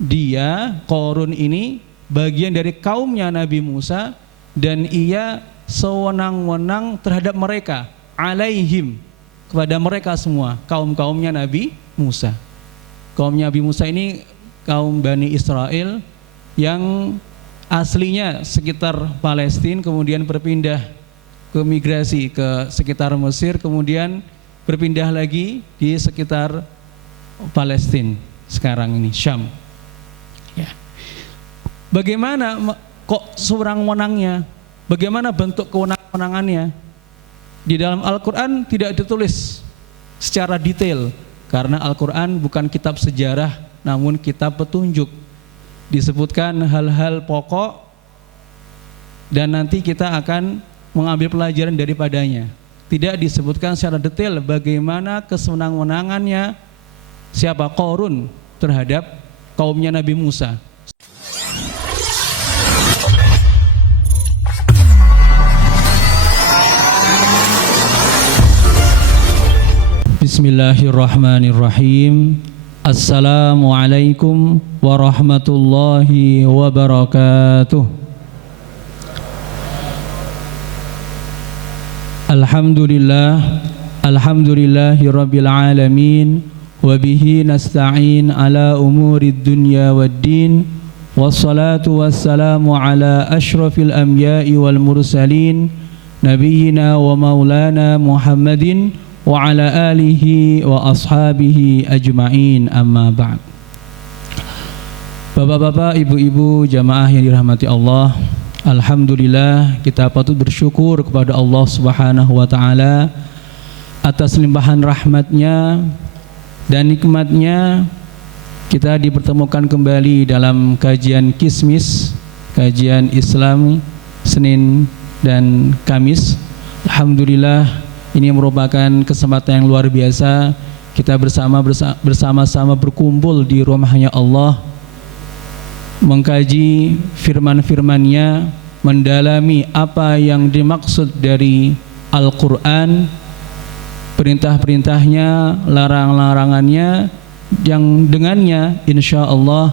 dia Qarun ini bagian dari kaumnya Nabi Musa dan ia sewenang-wenang terhadap mereka, alaihim, kepada mereka semua, kaum-kaumnya Nabi Musa. Kaumnya Nabi Musa ini kaum Bani Israel yang aslinya sekitar Palestina, kemudian berpindah ke migrasi ke sekitar Mesir, kemudian berpindah lagi di sekitar Palestina sekarang ini, Syam. Ya. Bagaimana kok sewenang-wenangnya? Bagaimana bentuk kewenang-wenangannya? Di dalam Al-Quran tidak ditulis secara detail, karena Al-Quran bukan kitab sejarah, namun kitab petunjuk. Disebutkan hal-hal pokok dan nanti kita akan mengambil pelajaran daripadanya. Tidak disebutkan secara detail bagaimana kesenang-wenangannya siapa Qarun terhadap kaumnya Nabi Musa. Bismillahirrahmanirrahim. Assalamualaikum warahmatullahi wabarakatuh. Alhamdulillahi rabbil alamin, wabihi nasta'in ala umurid dunya waddin, wassalatu wassalamu ala ashrafil anbiya'i wal mursalin, nabiyyina wa maulana Muhammadin wa ala alihi wa ashabihi ajma'in, amma ba'd. Bapak-bapak, ibu-ibu, jamaah yang dirahmati Allah, alhamdulillah kita patut bersyukur kepada Allah Subhanahu wa taala atas limpahan rahmatnya dan nikmatnya kita dipertemukan kembali dalam kajian Kismis, kajian Islam Senin dan Kamis. Alhamdulillah, ini merupakan kesempatan yang luar biasa kita bersama-sama berkumpul di rumahnya Allah, mengkaji firman-firman-Nya, mendalami apa yang dimaksud dari Al-Quran, perintah-perintahnya, larang-larangannya, yang dengannya insya Allah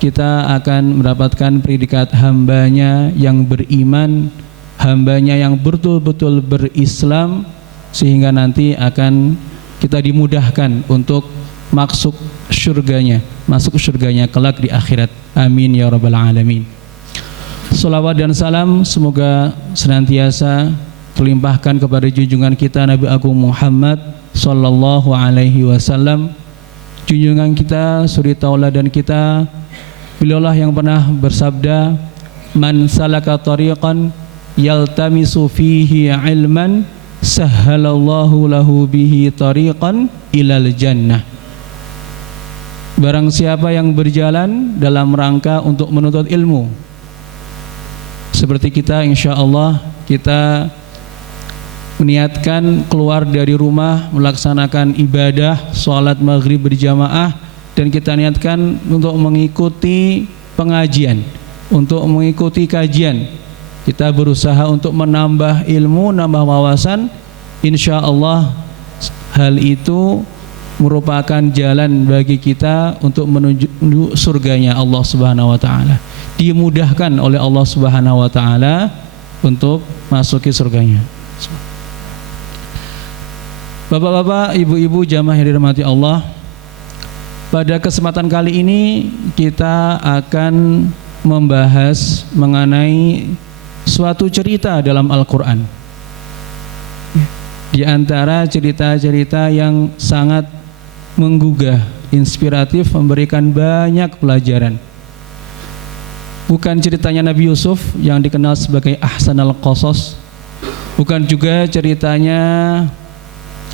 kita akan mendapatkan predikat hambanya yang beriman, hambanya yang betul-betul berislam, sehingga nanti akan kita dimudahkan untuk masuk surganya kelak di akhirat. Amin ya rabbal alamin. Salawat dan salam semoga senantiasa terlimpahkan kepada junjungan kita Nabi Agung Muhammad sallallahu alaihi wasallam, junjungan kita, suri tauladan kita. Beliaulah yang pernah bersabda, man salaka tariqan yaltamisu fihi ilman sahhalallahu lahu bihi tariqan ilal jannah. Barang siapa yang berjalan dalam rangka untuk menuntut ilmu, seperti kita, insya Allah kita meniatkan keluar dari rumah melaksanakan ibadah sholat maghrib berjamaah, dan kita niatkan untuk mengikuti pengajian, untuk mengikuti kajian. Kita berusaha untuk menambah ilmu, nambah wawasan. Insya Allah hal itu merupakan jalan bagi kita untuk menuju surganya Allah Subhanahu wa taala. Dimudahkan oleh Allah Subhanahu wa taala untuk masuki surganya. Bapak-bapak, ibu-ibu, jamaah yang dirahmati Allah, pada kesempatan kali ini kita akan membahas mengenai suatu cerita dalam Al-Quran. Di antara cerita-cerita yang sangat menggugah, inspiratif, memberikan banyak pelajaran. Bukan ceritanya Nabi Yusuf yang dikenal sebagai Ahsanul Qasas, bukan juga ceritanya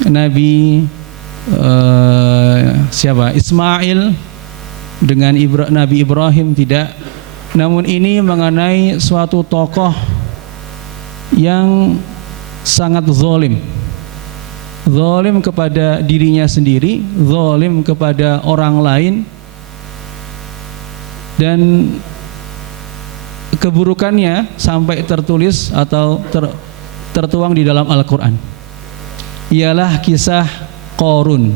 Nabi Ismail dengan Nabi Ibrahim, tidak. Namun ini mengenai suatu tokoh yang sangat zalim kepada dirinya sendiri, zalim kepada orang lain, dan keburukannya sampai tertulis atau tertuang di dalam Al-Quran. Ialah kisah Qarun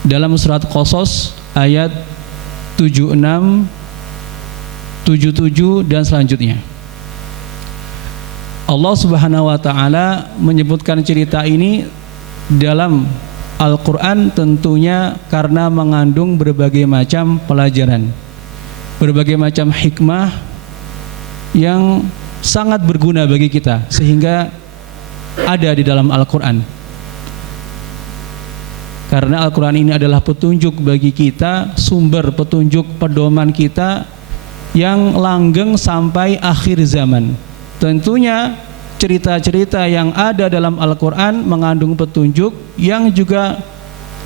dalam surat Qasas ayat 76, 77 dan selanjutnya. Allah Subhanahu wa taala menyebutkan cerita ini dalam Al-Qur'an tentunya karena mengandung berbagai macam pelajaran, berbagai macam hikmah yang sangat berguna bagi kita sehingga ada di dalam Al-Qur'an. Karena Al-Qur'an ini adalah petunjuk bagi kita, sumber petunjuk pedoman kita yang langgeng sampai akhir zaman. Tentunya cerita-cerita yang ada dalam Al-Quran mengandung petunjuk yang juga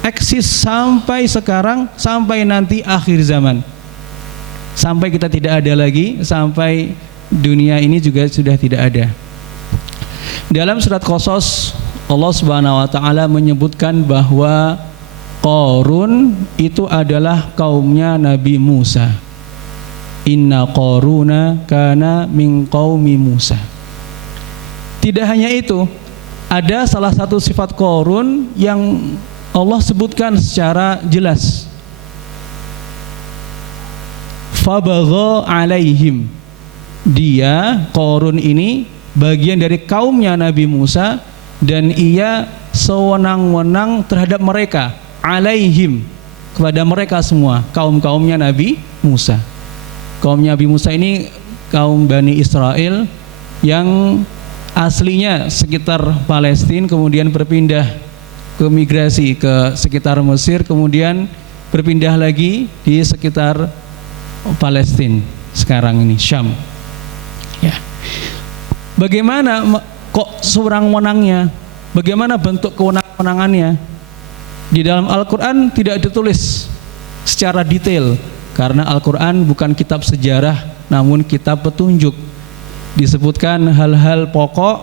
eksis sampai sekarang, sampai nanti akhir zaman, sampai kita tidak ada lagi, sampai dunia ini juga sudah tidak ada. Dalam surat Qasas, Allah Subhanahu wa taala menyebutkan bahwa Qarun itu adalah kaumnya Nabi Musa. Inna Qaruna kana min qaumi Musa. Tidak hanya itu, ada salah satu sifat Qarun yang Allah sebutkan secara jelas. Fabagha alaihim. Dia, Qarun ini bagian dari kaumnya Nabi Musa dan ia sewenang-wenang terhadap mereka, alaihim, kepada mereka semua, kaum-kaumnya Nabi Musa. Kaum Nabi Musa ini kaum Bani Israel yang aslinya sekitar Palestina, kemudian berpindah ke migrasi ke sekitar Mesir, kemudian berpindah lagi di sekitar Palestina sekarang ini, Syam. Ya. Bagaimana kok sewenang-wenangnya? Bagaimana bentuk kewenang-wenangannya? Di dalam Al-Quran tidak ditulis secara detail. Karena Al-Quran bukan kitab sejarah, namun kitab petunjuk. Disebutkan hal-hal pokok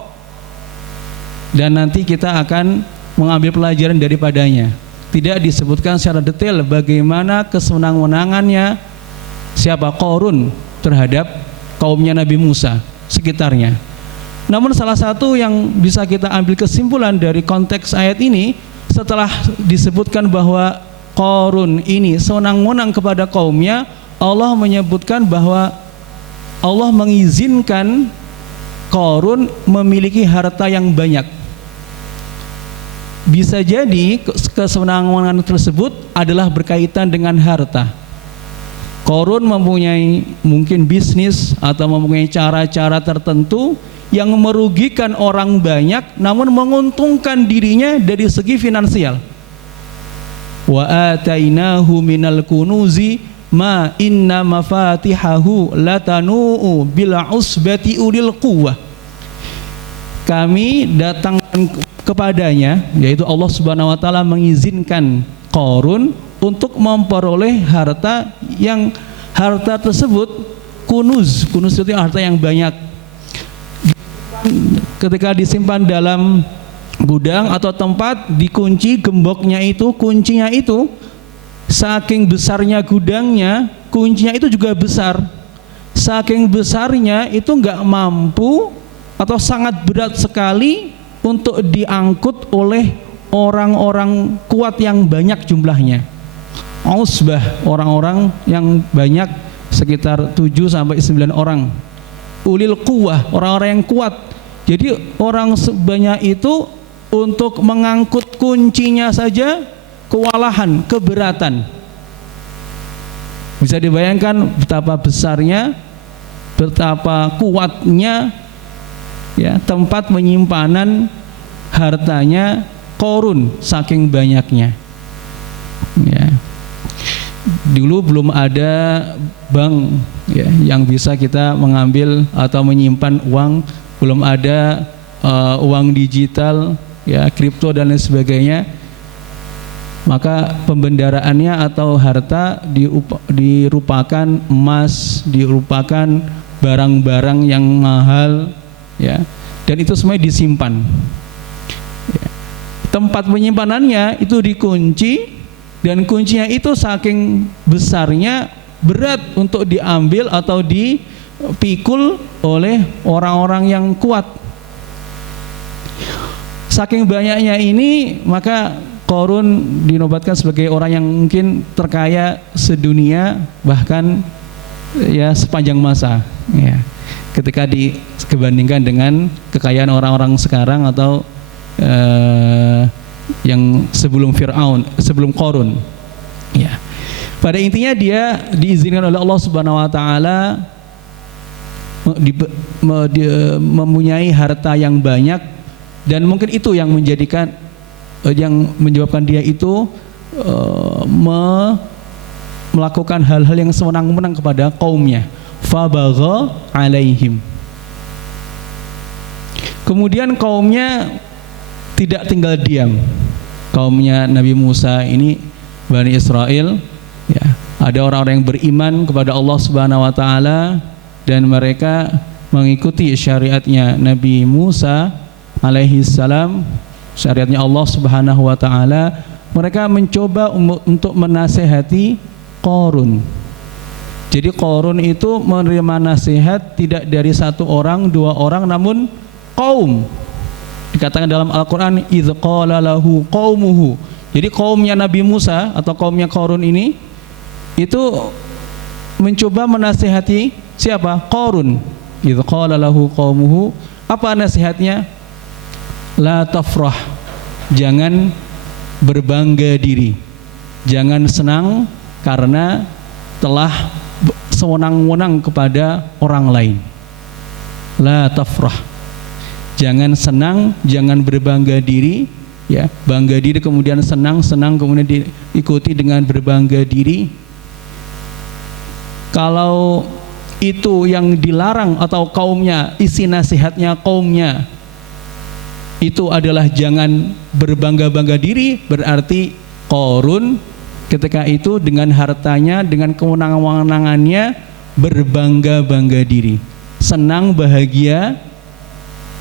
dan nanti kita akan mengambil pelajaran daripadanya. Tidak disebutkan secara detail bagaimana kesenang-wenangannya siapa Qarun terhadap kaumnya Nabi Musa sekitarnya. Namun salah satu yang bisa kita ambil kesimpulan dari konteks ayat ini, setelah disebutkan bahwa Qarun ini sewenang-wenang kepada kaumnya, Allah menyebutkan bahwa Allah mengizinkan Qarun memiliki harta yang banyak. Bisa jadi kesenang-wenangan tersebut adalah berkaitan dengan harta. Qarun mempunyai mungkin bisnis atau mempunyai cara-cara tertentu yang merugikan orang banyak namun menguntungkan dirinya dari segi finansial. Wa atainahu minal kunuzi ma inna mafatihahu latanu bil usbati ulil quwwah. Kami datangkan kepadanya, yaitu Allah Subhanahu wa taala mengizinkan Qarun untuk memperoleh harta yang harta tersebut kunuz itu harta yang banyak. Ketika disimpan dalam gudang atau tempat dikunci, gemboknya itu, kuncinya itu saking besarnya gudangnya, kuncinya itu juga besar. Saking besarnya itu nggak mampu atau sangat berat sekali untuk diangkut oleh orang-orang kuat yang banyak jumlahnya. Usbah, orang-orang yang banyak sekitar 7 sampai 9 orang. Ulil quwwah, orang-orang yang kuat. Jadi orang sebanyak itu untuk mengangkut kuncinya saja kewalahan, keberatan. Bisa dibayangkan betapa besarnya, betapa kuatnya ya tempat penyimpanan hartanya Qarun saking banyaknya. Ya. Dulu belum ada bank ya yang bisa kita mengambil atau menyimpan uang, belum ada uang digital ya, kripto dan lain sebagainya. Maka pembendaraannya atau harta dirupakan emas, dirupakan barang-barang yang mahal ya, dan itu semua disimpan ya. Tempat penyimpanannya itu dikunci, dan kuncinya itu saking besarnya berat untuk diambil atau dipikul oleh orang-orang yang kuat. Saking banyaknya ini, maka Qarun dinobatkan sebagai orang yang mungkin terkaya sedunia, bahkan ya sepanjang masa, ya. Ketika dibandingkan dengan kekayaan orang-orang sekarang atau yang sebelum Fir'aun, sebelum Qarun, ya. Pada intinya dia diizinkan oleh Allah Subhanahu wa taala mempunyai harta yang banyak, dan mungkin itu yang menyebabkan dia itu melakukan hal-hal yang sewenang-wenang kepada kaumnya. Fabagha alaihim. Kemudian kaumnya tidak tinggal diam. Kaumnya Nabi Musa ini, Bani Israel, ya, ada orang-orang yang beriman kepada Allah Subhanahu wa taala dan mereka mengikuti syariatnya Nabi Musa alaihi salam, syariatnya Allah Subhanahu wa taala. Mereka mencoba untuk menasehati Qarun. Jadi Qarun itu menerima nasihat tidak dari satu orang, dua orang, namun kaum. Dikatakan dalam Al-Qur'an, idz qala lahu qaumuhu. Jadi kaumnya Nabi Musa atau kaumnya Qarun ini itu mencoba menasihati siapa? Qarun. Idz qala lahu qaumuhu. Apa nasihatnya? La tafrah. Jangan berbangga diri. Jangan senang karena telah sewenang-wenang kepada orang lain. La tafrah. Jangan senang, jangan berbangga diri, ya. Bangga diri kemudian senang, senang kemudian diikuti dengan berbangga diri. Kalau itu yang dilarang atau kaumnya, isi nasihatnya kaumnya itu adalah jangan berbangga-bangga diri, berarti Qarun ketika itu dengan hartanya, dengan kewenangan-kewenangannya berbangga-bangga diri, senang bahagia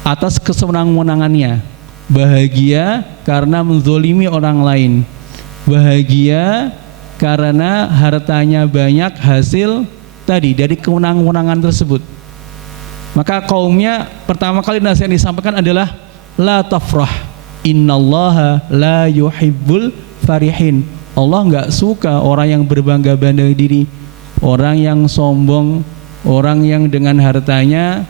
atas kesenang-wenangannya, bahagia karena menzolimi orang lain, bahagia karena hartanya banyak hasil tadi dari kewenangan-kewenangan tersebut. Maka kaumnya pertama kali nasihat yang disampaikan adalah la tafrah, innallaha la yuhibbul farihin. Allah enggak suka orang yang berbangga-bangga diri, orang yang sombong, orang yang dengan hartanya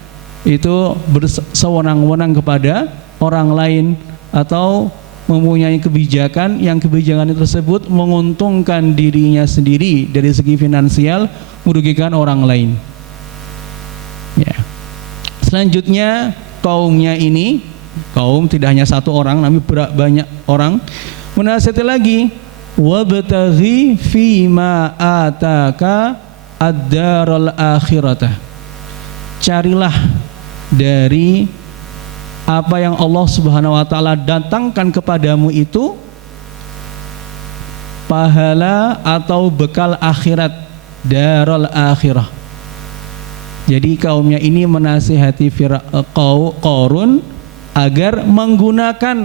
itu bersewenang-wenang kepada orang lain atau mempunyai kebijakan yang kebijakan tersebut menguntungkan dirinya sendiri dari segi finansial, merugikan orang lain. Ya. Selanjutnya kaumnya ini, kaum tidak hanya satu orang, namun banyak orang, menasihati lagi, wabtaghi fima ataka ad-daral akhirata. Carilah dari apa yang Allah Subhanahu wa taala datangkan kepadamu itu pahala atau bekal akhirat, darul akhirah. Jadi kaumnya ini menasihati Qarun agar menggunakan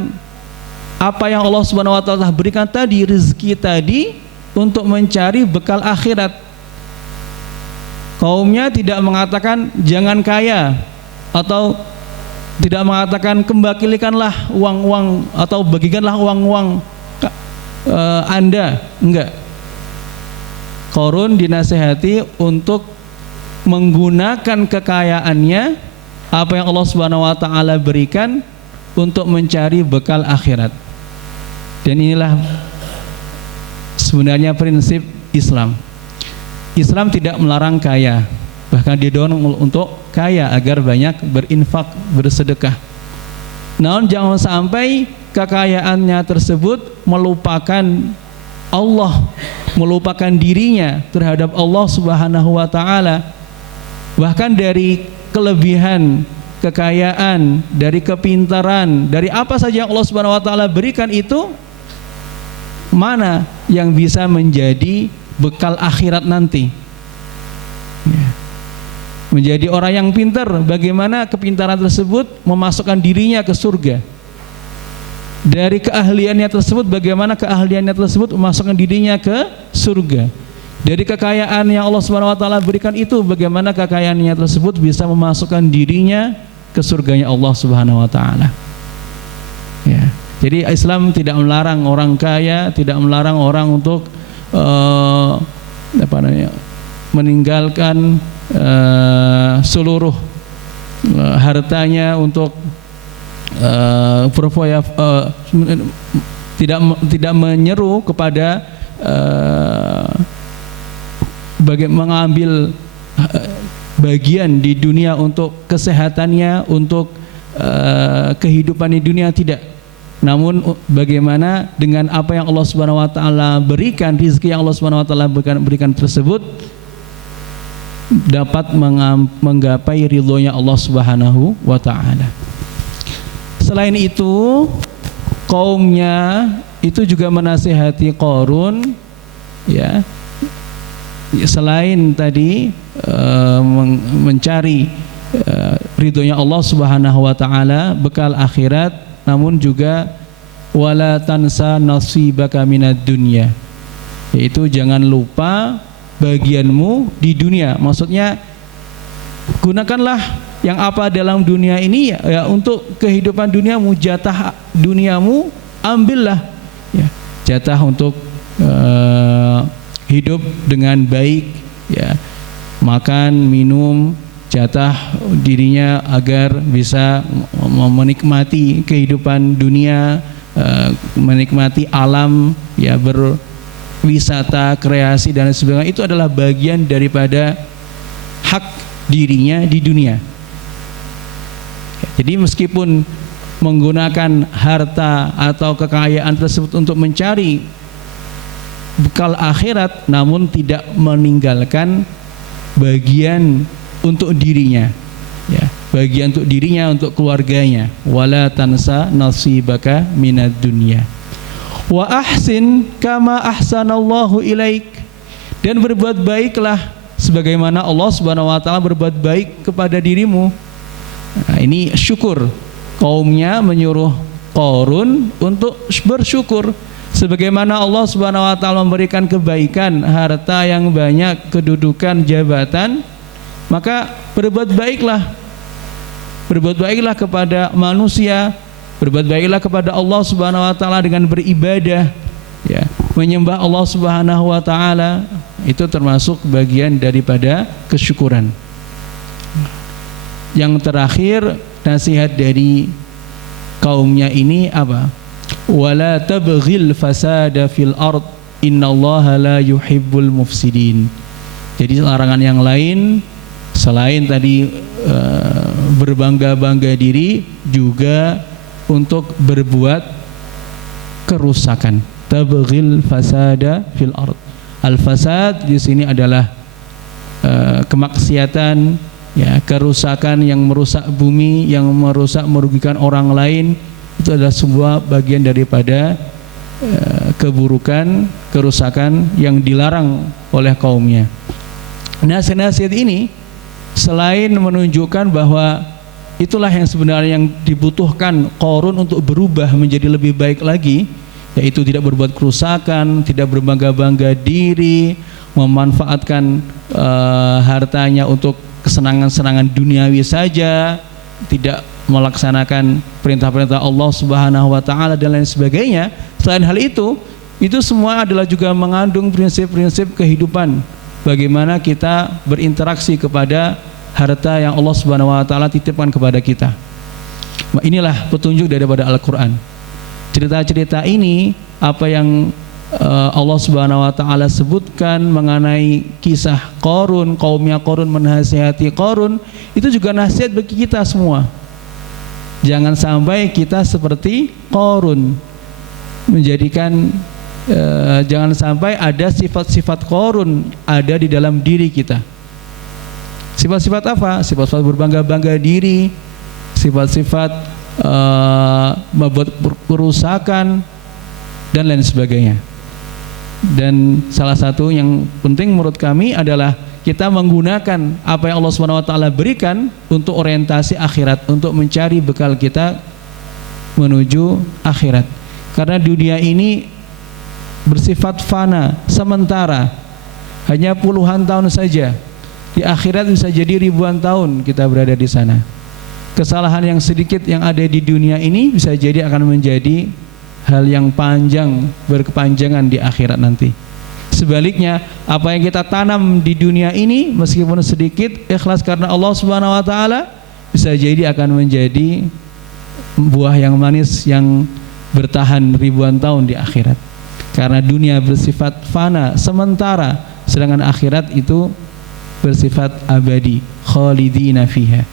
apa yang Allah Subhanahu wa taala berikan tadi, rezeki tadi, untuk mencari bekal akhirat. Kaumnya tidak mengatakan jangan kaya, atau tidak mengatakan kembalikanlah uang-uang atau bagikanlah uang-uang Anda, enggak. Qarun dinasihati untuk menggunakan kekayaannya, apa yang Allah Subhanahu wa taala berikan, untuk mencari bekal akhirat. Dan inilah sebenarnya prinsip Islam. Islam tidak melarang kaya, bahkan didorong untuk kaya agar banyak berinfak, bersedekah. Namun jangan sampai kekayaannya tersebut melupakan Allah, melupakan dirinya terhadap Allah Subhanahu wa taala. Bahkan dari kelebihan kekayaan, dari kepintaran, dari apa saja yang Allah Subhanahu wa taala berikan itu, mana yang bisa menjadi bekal akhirat nanti? Ya. Menjadi orang yang pintar, bagaimana kepintaran tersebut memasukkan dirinya ke surga. Dari keahliannya tersebut, bagaimana keahliannya tersebut memasukkan dirinya ke surga. Dari kekayaan yang Allah Subhanahu wa taala berikan itu, bagaimana kekayaannya tersebut bisa memasukkan dirinya ke surganya Allah Subhanahu wa taala. Ya. Jadi Islam tidak melarang orang kaya, tidak melarang orang untuk meninggalkan seluruh hartanya untuk tidak menyeru kepada mengambil bagian di dunia untuk kesehatannya, untuk kehidupan di dunia, tidak. Namun bagaimana dengan apa yang Allah Subhanahu wa taala berikan, rezeki yang Allah Subhanahu wa taala berikan tersebut dapat menggapai ridhonya Allah Subhanahu wa taala. Selain itu, kaumnya itu juga menasihati Qarun, ya. Selain tadi mencari ridhonya Allah Subhanahu wa taala, bekal akhirat, namun juga wala tansa nasibaka minad dunya, yaitu jangan lupa bagianmu di dunia. Maksudnya gunakanlah yang apa dalam dunia ini ya untuk kehidupan duniamu, jatah duniamu ambillah, ya, jatah untuk hidup dengan baik, ya, makan, minum, jatah dirinya agar bisa menikmati kehidupan dunia, menikmati alam, ya, berwisata, kreasi dan sebagainya. Itu adalah bagian daripada hak dirinya di dunia. Jadi meskipun menggunakan harta atau kekayaan tersebut untuk mencari bekal akhirat, namun tidak meninggalkan bagian untuk dirinya, ya, bagian untuk dirinya, untuk keluarganya. Wala tansa nasibaka minad dunya wa ahsin kama ahsanallahu ilaik, dan berbuat baiklah sebagaimana Allah Subhanahu wa taala berbuat baik kepada dirimu. Nah, ini syukur. Kaumnya menyuruh Qarun untuk bersyukur sebagaimana Allah Subhanahu wa taala memberikan kebaikan, harta yang banyak, kedudukan, jabatan, maka berbuat baiklah. Berbuat baiklah kepada manusia, berbuat baiklah kepada Allah Subhanahu wa taala dengan beribadah, ya, menyembah Allah Subhanahu wa taala. Itu termasuk bagian daripada kesyukuran. Yang terakhir, nasihat dari kaumnya ini apa? Wala tabghil fasada fil ard innallaha la yuhibbul mufsidin. Jadi larangan yang lain selain tadi berbangga-bangga diri, juga untuk berbuat kerusakan. Tabghil fasada fil ard. Al-fasad di sini adalah kemaksiatan, ya, kerusakan yang merusak bumi, yang merugikan orang lain. Itu adalah sebuah bagian daripada keburukan, kerusakan yang dilarang oleh kaumnya. Nasihat ini selain menunjukkan bahwa itulah yang sebenarnya yang dibutuhkan Qarun untuk berubah menjadi lebih baik lagi, yaitu tidak berbuat kerusakan, tidak berbangga-bangga diri, memanfaatkan hartanya untuk kesenangan-senangan duniawi saja, tidak melaksanakan perintah-perintah Allah Subhanahu wa taala dan lain sebagainya. Selain hal itu semua adalah juga mengandung prinsip-prinsip kehidupan, bagaimana kita berinteraksi kepada harta yang Allah Subhanahu wa taala titipkan kepada kita. Inilah petunjuk daripada Al-Qur'an. Cerita-cerita ini, apa yang Allah Subhanahu wa taala sebutkan mengenai kisah Qarun, kaumnya Qarun menasihati Qarun, itu juga nasihat bagi kita semua. Jangan sampai kita seperti Qarun, menjadikan jangan sampai ada sifat-sifat Qarun ada di dalam diri kita. Sifat-sifat apa? Sifat-sifat berbangga-bangga diri, sifat-sifat membuat kerusakan dan lain sebagainya. Dan salah satu yang penting menurut kami adalah kita menggunakan apa yang Allah Subhanahu wa taala berikan untuk orientasi akhirat, untuk mencari bekal kita menuju akhirat. Karena dunia ini bersifat fana, sementara, hanya puluhan tahun saja. Di akhirat bisa jadi ribuan tahun kita berada di sana. Kesalahan yang sedikit yang ada di dunia ini bisa jadi akan menjadi hal yang panjang, berkepanjangan di akhirat nanti. Sebaliknya, apa yang kita tanam di dunia ini meskipun sedikit, ikhlas karena Allah Subhanahu wa taala, bisa jadi akan menjadi buah yang manis yang bertahan ribuan tahun di akhirat. Karena dunia bersifat fana sementara, sedangkan akhirat itu bersifat abadi, khalidina fiha.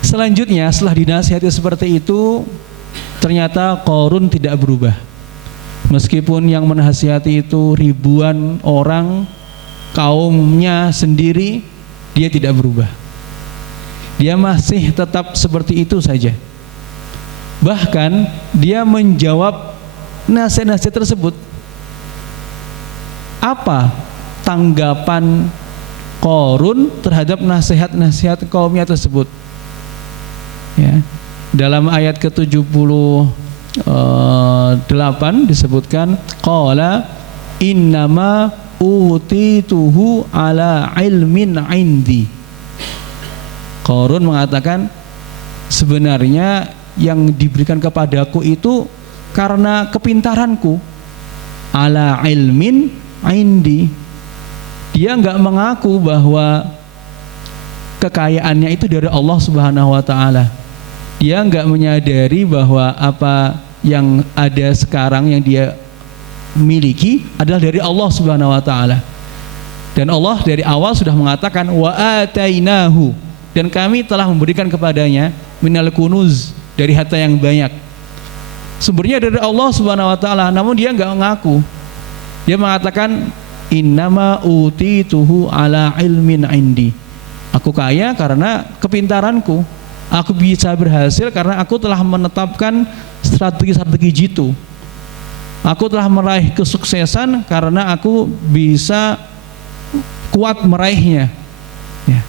Selanjutnya, setelah dinasihati seperti itu, ternyata Qarun tidak berubah. Meskipun yang menasihati itu ribuan orang, kaumnya sendiri, dia tidak berubah. Dia masih tetap seperti itu saja. Bahkan dia menjawab nasihat-nasihat tersebut. Apa tanggapan Qarun terhadap nasihat-nasihat kaumnya tersebut? Ya, dalam ayat ke-78 disebutkan qala innama utituhu ala ilmin indi. Qarun mengatakan, sebenarnya yang diberikan kepadaku itu karena kepintaranku, ala ilmin indi. Dia enggak mengaku bahwa kekayaannya itu dari Allah Subhanahu wa taala. Dia enggak menyadari bahwa apa yang ada sekarang yang dia miliki adalah dari Allah Subhanahu wa taala. Dan Allah dari awal sudah mengatakan wa atainahu, dan kami telah memberikan kepadanya minal kunuz, dari harta yang banyak. Sumbernya dari Allah Subhanahu wa taala, namun dia enggak mengaku. Dia mengatakan innama utituhu ala ilmin indi. Aku kaya karena kepintaranku. Aku bisa berhasil karena aku telah menetapkan strategi-strategi jitu. Aku telah meraih kesuksesan karena aku bisa kuat meraihnya. Ya.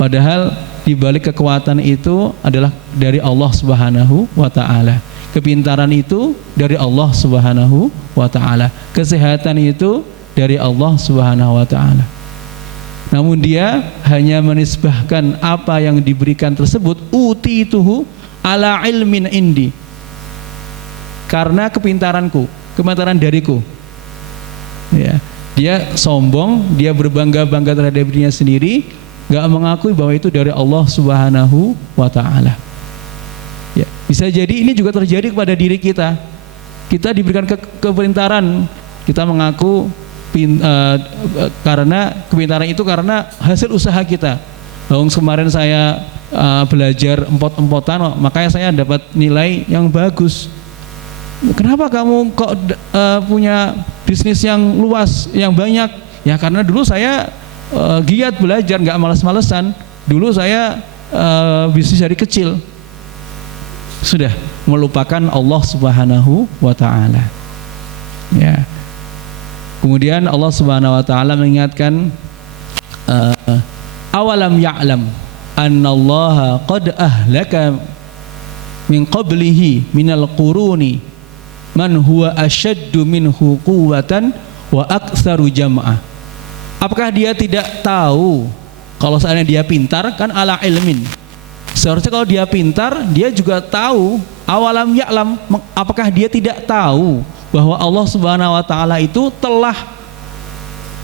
Padahal di balik kekuatan itu adalah dari Allah Subhanahu wa taala. Kepintaran itu dari Allah Subhanahu wa taala. Kesehatan itu dari Allah Subhanahu wa taala. Namun dia hanya menisbahkan apa yang diberikan tersebut utituhu ala ilmin indi, karena kepintaranku, kepintaran dariku. Ya, dia sombong, dia berbangga-bangga terhadap dirinya sendiri, gak mengakui bahwa itu dari Allah Subhanahu wa taala. Ya, bisa jadi ini juga terjadi kepada diri kita. Kita diberikan kepintaran, kita mengaku karena kepintaran itu karena hasil usaha kita. Kemarin saya belajar empot-empotan, makanya saya dapat nilai yang bagus. Kenapa kamu kok punya bisnis yang luas, yang banyak? Ya karena dulu saya giat belajar, nggak malas-malesan. Dulu saya bisnis dari kecil. Sudah melupakan Allah Subhanahu wa taala. Ya. Kemudian Allah Subhanahu wa taala mengingatkan awalam ya'lam annallaha qad ahlaka min qablihi minal quruni man huwa asyaddu minhu quwwatan wa aktsaru jam'a. Apakah dia tidak tahu kalau seandainya dia pintar, kan ala ilmin. Seharusnya kalau dia pintar, dia juga tahu. Awalam ya'lam, apakah dia tidak tahu bahwa Allah Subhanahu wa taala itu telah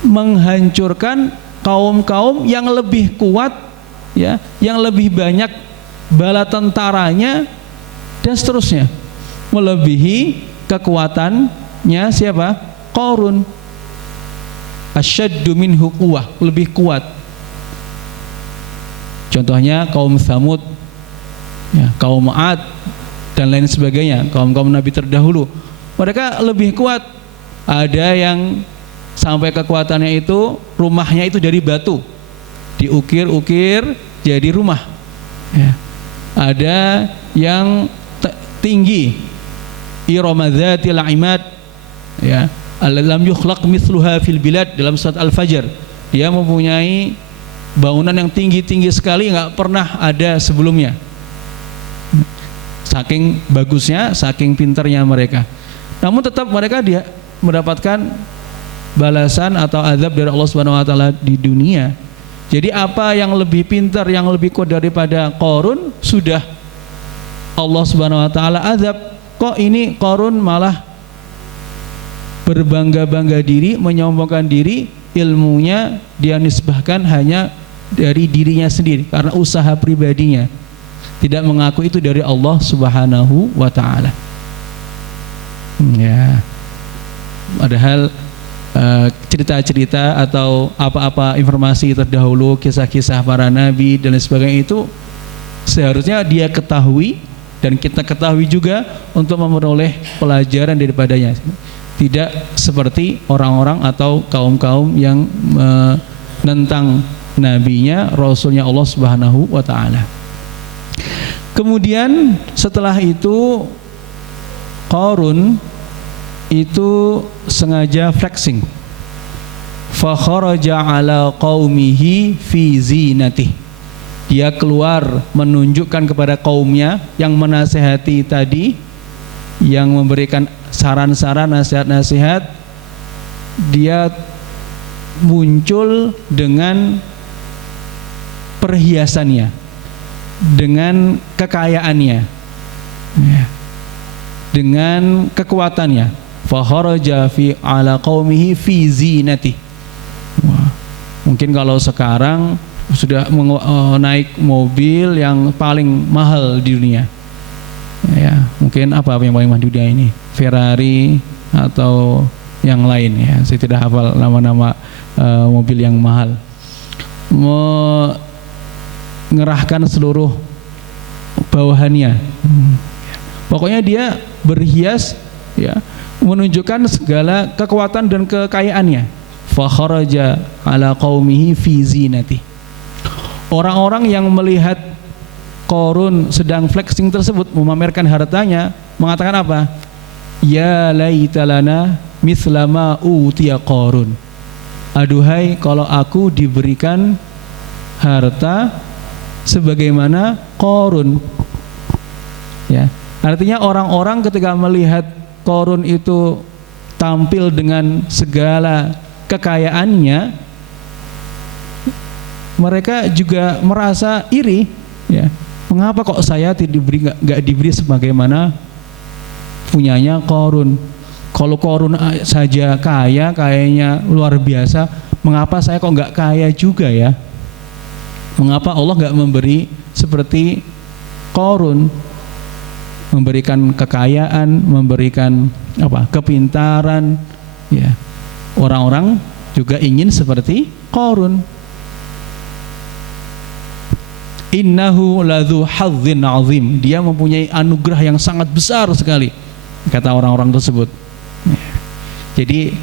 menghancurkan kaum-kaum yang lebih kuat, ya, yang lebih banyak bala tentaranya dan seterusnya, melebihi kekuatannya siapa? Qarun. Asyaddu minhu quwwah, lebih kuat. Contohnya kaum Tsamud, ya, kaum 'Ad dan lain sebagainya, kaum-kaum Nabi terdahulu. Mereka lebih kuat. Ada yang sampai kekuatannya itu rumahnya itu dari batu, diukir-ukir jadi rumah. Ya. Ada yang tinggi, iromadzatil imad, ya, lam yukhlaq mithluha fil bilad, dalam surat Al-Fajr. Dia mempunyai bangunan yang tinggi-tinggi sekali, nggak pernah ada sebelumnya. Saking bagusnya, saking pintarnya mereka. Namun tetap mereka dia mendapatkan balasan atau azab dari Allah Subhanahu wa taala di dunia. Jadi apa yang lebih pintar, yang lebih kuat daripada Qarun sudah Allah Subhanahu wa taala azab, kok ini Qarun malah berbangga-bangga diri, menyombongkan diri, ilmunya dia nisbahkan hanya dari dirinya sendiri karena usaha pribadinya, tidak mengaku itu dari Allah Subhanahu wa taala. Ya. Padahal cerita-cerita atau apa-apa informasi terdahulu, kisah-kisah para nabi dan lain sebagainya itu seharusnya dia ketahui dan kita ketahui juga untuk memperoleh pelajaran daripadanya. Tidak seperti orang-orang atau kaum-kaum yang menentang nabinya, rasulnya Allah Subhanahu wa taala. Kemudian setelah itu Qarun itu sengaja flexing. Fa kharaja ala qaumihi fi zinatih. Dia keluar menunjukkan kepada kaumnya yang menasehati tadi, yang memberikan saran-saran, nasihat-nasihat, dia muncul dengan perhiasannya, dengan kekayaannya, dengan kekuatannya. Fa kharaja fi ala qaumihi fi zinatih. Mungkin kalau sekarang sudah naik mobil yang paling mahal di dunia. Ya, mungkin apa yang paling mahal di dunia ini? Ferrari atau yang lain ya. Saya tidak hafal nama-nama mobil yang mahal. Mengerahkan seluruh bawahannya. Pokoknya dia berhias ya, menunjukkan segala kekuatan dan kekayaannya. Fa kharaja ala qaumihi fi zinati. Orang-orang yang melihat Qarun sedang flexing tersebut, memamerkan hartanya, mengatakan apa? Ya laitalana mithla ma utiya Qarun. Aduhai kalau aku diberikan harta sebagaimana Qarun. Ya. Artinya orang-orang ketika melihat Qarun itu tampil dengan segala kekayaannya, mereka juga merasa iri, ya. Mengapa kok saya nggak diberi sebagaimana punyanya Qarun? Kalau Qarun saja kayanya luar biasa, mengapa saya kok nggak kaya juga ya? Mengapa Allah nggak memberi seperti Qarun? Memberikan kekayaan, memberikan kepintaran, ya. Orang-orang juga ingin seperti Qarun. Innahu ladzu hadzin azim. Dia mempunyai anugerah yang sangat besar sekali, kata orang-orang tersebut. Jadi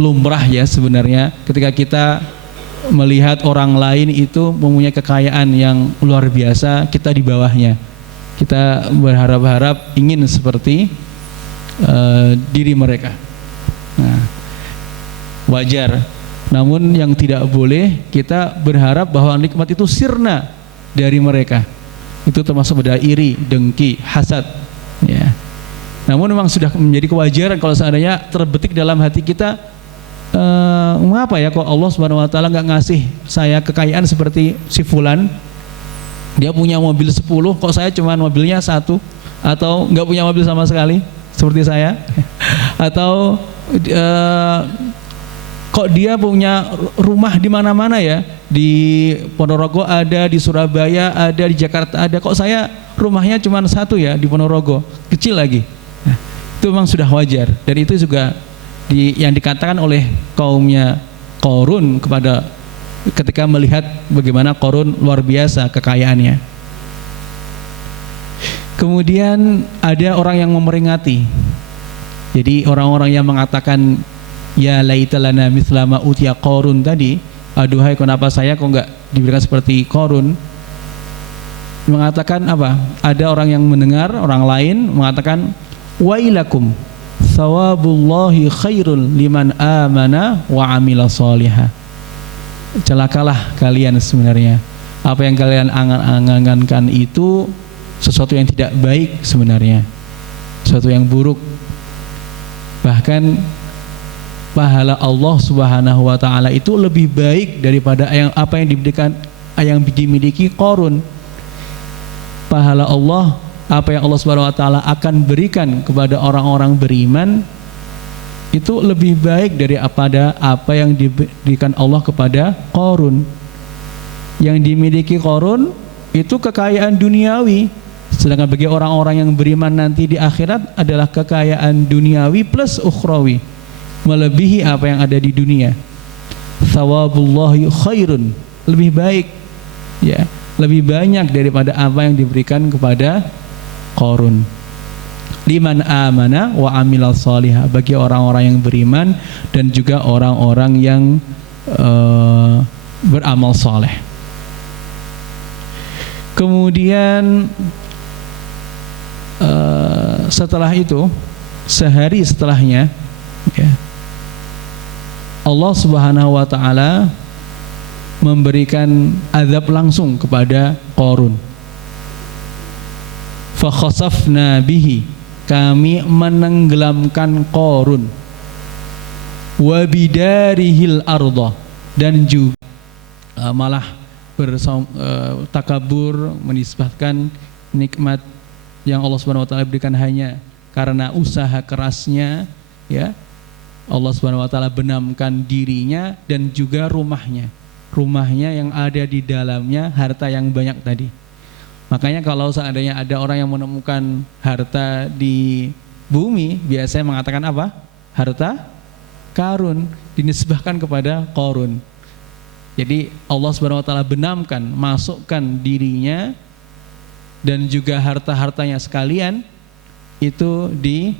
lumrah ya sebenarnya ketika kita melihat orang lain itu mempunyai kekayaan yang luar biasa, kita di bawahnya. Kita berharap-harap ingin seperti diri mereka. Nah, wajar. Namun yang tidak boleh kita berharap bahwa nikmat itu sirna dari mereka. Itu termasuk benda iri, dengki, hasad. Ya. Namun memang sudah menjadi kewajaran kalau seandainya terbetik dalam hati kita, mengapa ya kok Allah Subhanahu wa taala nggak ngasih saya kekayaan seperti si fulan? Dia punya mobil 10, kok saya cuma mobilnya 1, atau nggak punya mobil sama sekali seperti saya, atau kok dia punya rumah di mana-mana ya, di Ponorogo ada, di Surabaya ada, di Jakarta ada, kok saya rumahnya cuma 1 ya di Ponorogo, kecil lagi. Nah, itu memang sudah wajar, dan itu juga yang dikatakan oleh kaumnya Qarun ketika melihat bagaimana Qarun luar biasa kekayaannya. Kemudian ada orang yang memperingati. Jadi orang-orang yang mengatakan ya laitalana mithla ma utiya Qarun tadi, aduhai kenapa saya kok enggak diberikan seperti Qarun, mengatakan apa? Ada orang yang mendengar, orang lain mengatakan wailakum thawabullahi khairul liman amana wa amila sholihah. Celakalah kalian sebenarnya. Apa yang kalian angan-angankan itu sesuatu yang tidak baik sebenarnya, sesuatu yang buruk. Bahkan pahala Allah Subhanahu wa taala itu lebih baik daripada apa yang dimiliki Qarun. Pahala Allah apa yang Allah Subhanahu wa taala akan berikan kepada orang-orang beriman itu lebih baik dari apa yang diberikan Allah kepada Qarun. Yang dimiliki Qarun itu kekayaan duniawi, sedangkan bagi orang-orang yang beriman nanti di akhirat adalah kekayaan duniawi plus ukhrawi, melebihi apa yang ada di dunia. Thawabullahi khairun, lebih baik, ya, lebih banyak daripada apa yang diberikan kepada Qarun. Liman amana wa amilal salihah, bagi orang-orang yang beriman dan juga orang-orang yang beramal saleh. Kemudian setelah itu, sehari setelahnya, ya, Allah Subhanahu wa taala memberikan azab langsung kepada Qarun. Fa khasafna bihi, kami menenggelamkan Qarun, wa bidarihil arda, dan juga malah takabur, menisbahkan nikmat yang Allah Subhanahu wa taala berikan hanya karena usaha kerasnya, ya. Allah Subhanahu wa taala benamkan dirinya dan juga rumahnya yang ada di dalamnya harta yang banyak tadi. Makanya kalau seandainya ada orang yang menemukan harta di bumi, biasanya mengatakan apa? Harta karun, dinisbahkan kepada Qarun. Jadi Allah Subhanahu wa taala benamkan, masukkan dirinya dan juga harta-hartanya sekalian itu di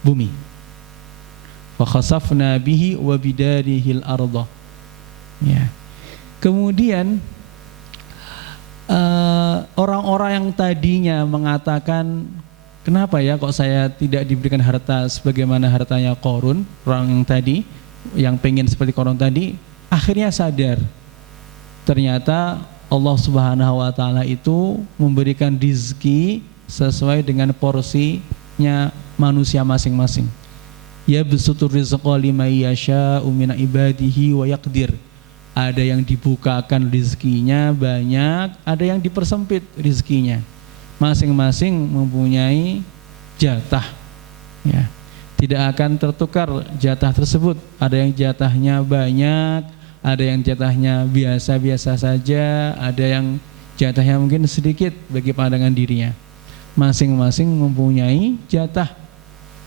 bumi. Fa khasafna bihi wa bidarihil arda. Ya. Kemudian orang-orang yang tadinya mengatakan, kenapa ya kok saya tidak diberikan harta sebagaimana hartanya Qarun, orang yang tadi yang pengen seperti Qarun tadi, akhirnya sadar ternyata Allah Subhanahu wa taala itu memberikan rizki sesuai dengan porsinya manusia masing-masing. Ya basutur rizqa liman yasha'u min ibadihi wa yaqdir. Ada yang dibukakan rizkinya banyak, ada yang dipersempit rizkinya. Masing-masing mempunyai jatah, ya. Tidak akan tertukar jatah tersebut. Ada yang jatahnya banyak, ada yang jatahnya biasa-biasa saja, ada yang jatahnya mungkin sedikit bagi pandangan dirinya. Masing-masing mempunyai jatah,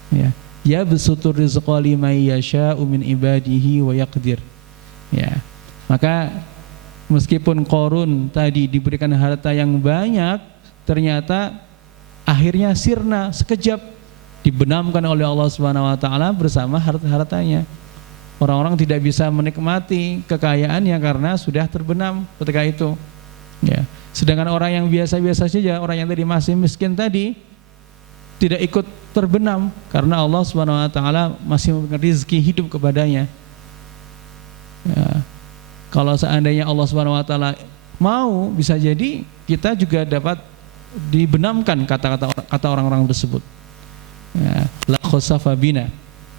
ya. Ya basutur rizqa liman yasha'u min ibadihi wa yaqdir. Ya. Maka meskipun Qarun tadi diberikan harta yang banyak, ternyata akhirnya sirna, sekejap dibenamkan oleh Allah Subhanahu wa taala bersama harta-hartanya. Orang-orang tidak bisa menikmati kekayaannya karena sudah terbenam ketika itu. Ya. Sedangkan orang yang biasa-biasa saja, orang yang tadi masih miskin tadi, tidak ikut terbenam karena Allah Subhanahu wa taala masih memberikan rezeki hidup kepadanya. Ya. Kalau seandainya Allah Subhanahu wa taala mau, bisa jadi kita juga dapat dibenamkan kata orang-orang tersebut. Ya, la khasafa bina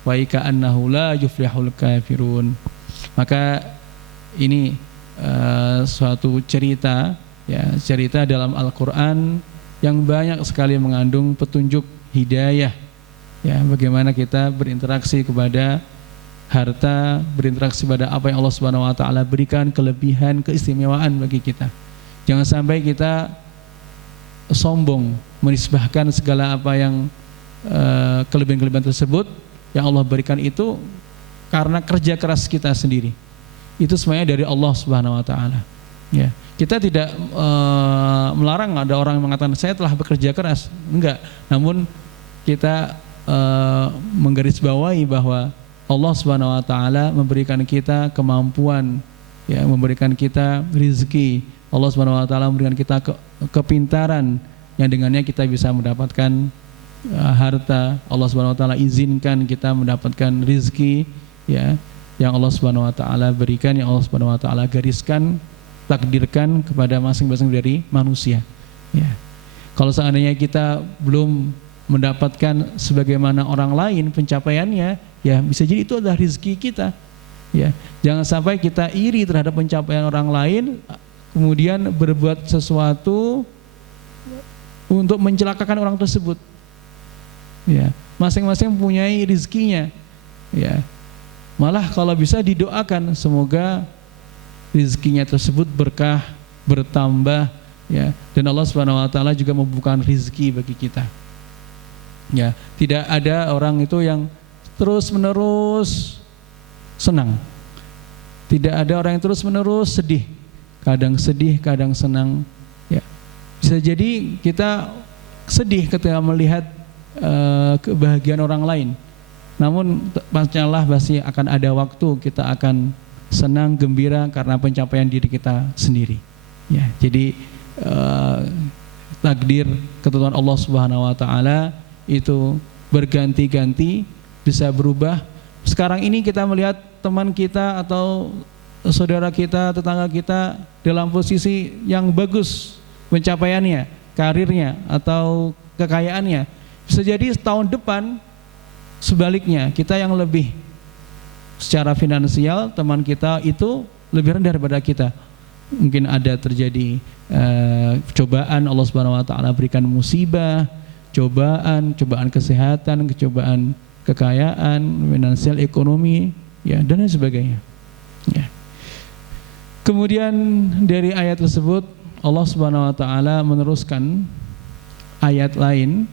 wa ika'annahu la yuflihul kafirun. Maka ini suatu cerita, ya, cerita dalam Al-Qur'an yang banyak sekali mengandung petunjuk hidayah, ya, bagaimana kita berinteraksi kepada harta, berinteraksi pada apa yang Allah Subhanahu wa taala berikan, kelebihan, keistimewaan bagi kita. Jangan sampai kita sombong menisbahkan segala apa yang kelebihan-kelebihan tersebut yang Allah berikan itu karena kerja keras kita sendiri. Itu semuanya dari Allah Subhanahu wa taala. Ya. Kita tidak melarang ada orang yang mengatakan saya telah bekerja keras, enggak. Namun kita menggarisbawahi bahwa Allah Subhanahu wa taala memberikan kita kemampuan, ya, memberikan kita rezeki. Allah Subhanahu wa taala memberikan kita kepintaran yang dengannya kita bisa mendapatkan harta. Allah Subhanahu wa taala izinkan kita mendapatkan rezeki, ya, yang Allah Subhanahu wa taala berikan, yang Allah Subhanahu wa taala gariskan, takdirkan kepada masing-masing dari manusia. Ya. Kalau seandainya kita belum mendapatkan sebagaimana orang lain pencapaiannya, ya bisa jadi itu adalah rezeki kita. Ya, jangan sampai kita iri terhadap pencapaian orang lain, kemudian berbuat sesuatu untuk mencelakakan orang tersebut. Ya, masing-masing mempunyai rizkinya. Ya, malah kalau bisa didoakan semoga rizkinya tersebut berkah, bertambah, ya, dan Allah Subhanahu Wa Taala juga membukakan rizki bagi kita. Ya, tidak ada orang itu yang terus-menerus senang. Tidak ada orang yang terus-menerus sedih, kadang senang. Ya, bisa jadi kita sedih ketika melihat kebahagiaan orang lain. Namun pasti akan ada waktu kita akan senang, gembira karena pencapaian diri kita sendiri. Ya, jadi takdir ketentuan Allah Subhanahu Wa Taala itu berganti-ganti, bisa berubah. Sekarang ini kita melihat teman kita atau saudara kita, tetangga kita dalam posisi yang bagus pencapaiannya, karirnya atau kekayaannya. Bisa jadi tahun depan sebaliknya, kita yang lebih secara finansial, teman kita itu lebih rendah daripada kita. Mungkin ada terjadi cobaan, Allah Subhanahu Wa Taala berikan musibah, cobaan kesehatan, cobaan kekayaan, finansial, ekonomi, ya, dan lain sebagainya. Ya. Kemudian dari ayat tersebut Allah Subhanahu Wa Taala meneruskan ayat lain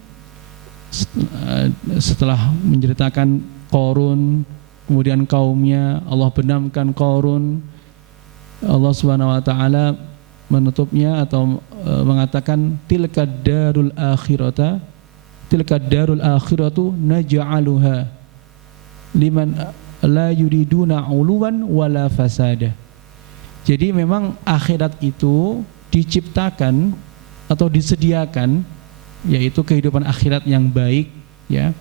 setelah menceritakan Qarun, kemudian kaumnya, Allah benamkan Qarun. Allah Subhanahu Wa Taala menutupnya atau mengatakan tilka darul akhiratu naj'aluha liman la yuriduna uluwan wala fasada. Jadi memang akhirat itu diciptakan atau disediakan, yaitu kehidupan akhirat yang baik, ya,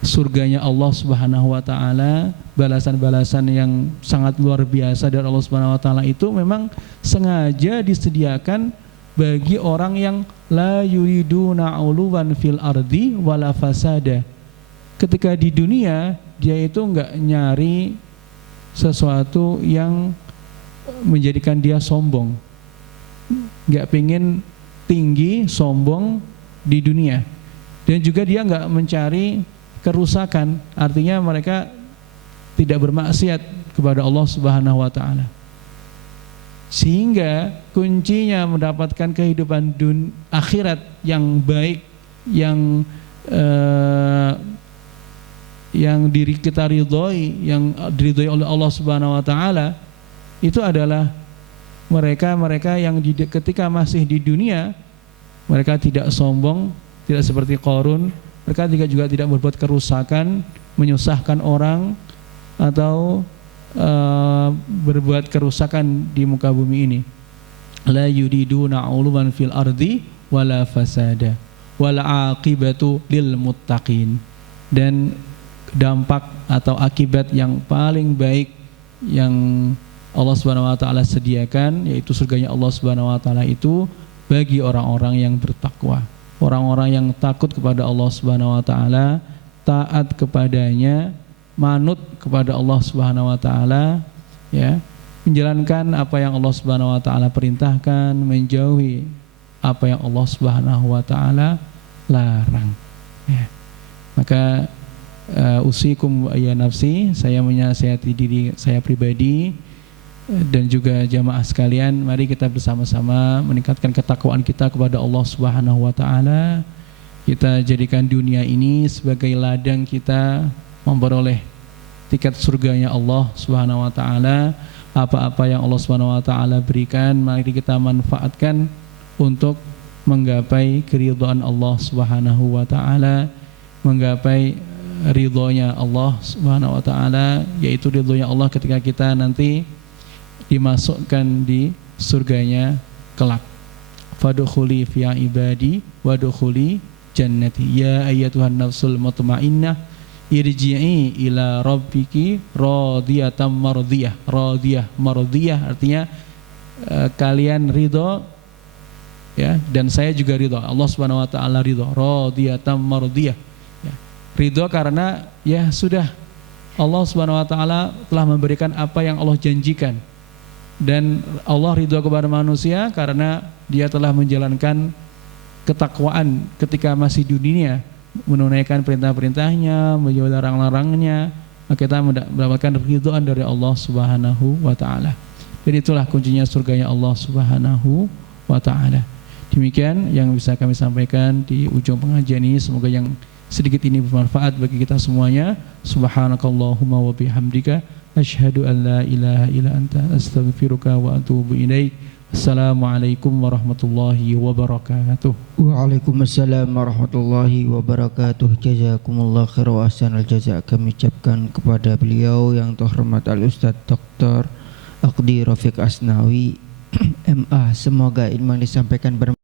surganya Allah Subhanahu Wa Taala, balasan-balasan yang sangat luar biasa dari Allah Subhanahu Wa Taala itu memang sengaja disediakan bagi orang yang la yuriduna uluwan fil ardi wala fasada. Ketika di dunia dia itu enggak nyari sesuatu yang menjadikan dia sombong, enggak pengen tinggi, sombong di dunia, dan juga dia enggak mencari kerusakan, artinya mereka tidak bermaksiat kepada Allah Subhanahu Wa Taala. Sehingga kuncinya mendapatkan kehidupan akhirat yang baik, yang diri kita ridhoi, yang diridhoi oleh Allah Subhanahu Wa Taala, itu adalah mereka yang ketika masih di dunia mereka tidak sombong, tidak seperti Qarun. Mereka juga tidak berbuat kerusakan, menyusahkan orang atau berbuat kerusakan di muka bumi ini. La yuriduna 'uluwan fil ardi wala fasada wal 'aqibatu lil muttaqin. Dan dampak atau akibat yang paling baik yang Allah Subhanahu Wa Taala sediakan, yaitu surganya Allah Subhanahu Wa Taala itu bagi orang-orang yang bertakwa, orang-orang yang takut kepada Allah Subhanahu Wa Taala, taat kepadanya, manut kepada Allah Subhanahu Wa Taala, ya, menjalankan apa yang Allah Subhanahu Wa Taala perintahkan, menjauhi apa yang Allah Subhanahu Wa Taala larang. Ya. Maka usikum ya nafsi, saya menasihati diri saya pribadi dan juga jamaah sekalian, mari kita bersama-sama meningkatkan ketakwaan kita kepada Allah Subhanahu Wa Taala. Kita jadikan dunia ini sebagai ladang kita memperoleh tiket surganya Allah Subhanahu Wa Taala. Apa-apa yang Allah Subhanahu Wa Taala berikan, mari kita manfaatkan untuk menggapai keridhaan Allah Subhanahu Wa Taala, menggapai ridhonya Allah Subhanahu Wa Taala, yaitu ridhonya Allah ketika kita nanti dimasukkan di surganya kelak. Fadkhuli fi ibadi wadkhuli jannati ya ayyatuhan nafsul mutmainnah irji'i ila rabbiki radiyatan mardiyah. Radiyah, mardiyah artinya kalian ridho, ya, dan saya juga ridho, Allah Subhanahu Wa Taala ridho, radiyatan mardiyah, ya. Ridho karena ya sudah Allah Subhanahu Wa Taala telah memberikan apa yang Allah janjikan. Dan Allah ridho kepada manusia karena dia telah menjalankan ketakwaan ketika masih di dunia, menunaikan perintah-perintahnya, menjauhi larang-larangnya, maka kita mendapatkan ridhoan dari Allah Subhanahu wa taala. Dan itulah kuncinya surganya Allah Subhanahu wa taala. Demikian yang bisa kami sampaikan di ujung pengajian ini, semoga yang sedikit ini bermanfaat bagi kita semuanya. Subhanakallahumma wa bihamdika asyhadu an la ilaha illa anta astaghfiruka wa atubu ilaik. Assalamualaikum warahmatullahi wabarakatuh. Waalaikumsalam warahmatullahi wabarakatuh. Jazakumullah khair wa ahsanal jaza. Kami ucapkan kepada beliau yang terhormat Al-Ustaz Dr. Aqdi Rafiq Asnawi MA. Semoga ilmu yang disampaikan